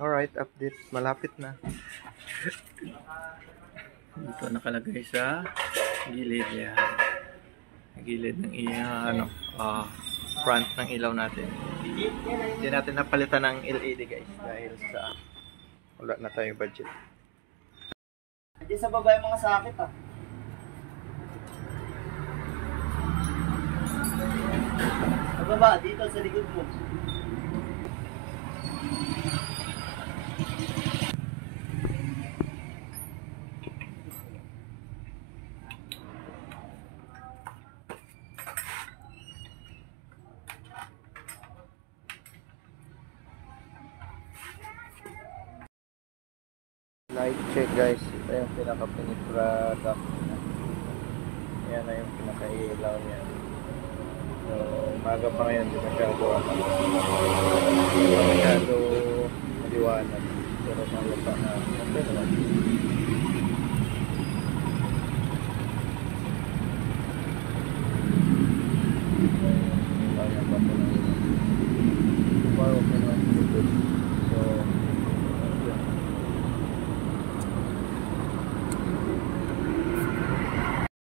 Alright, update. Malapit na. Dito nakalagay sa gilid yan. Gilid ng front ng ilaw natin. Hindi natin napalitan ng LED guys dahil sa wala na tayong budget. Hindi sa baba yung mga sakit Sa baba, dito sa likod mo. Light check guys, ito yung pinaka-penetrada. Yan na yung pinaka-ilaw niya. So, umaga pa ngayon, hindi masyado maliwanag. Pero malapa na.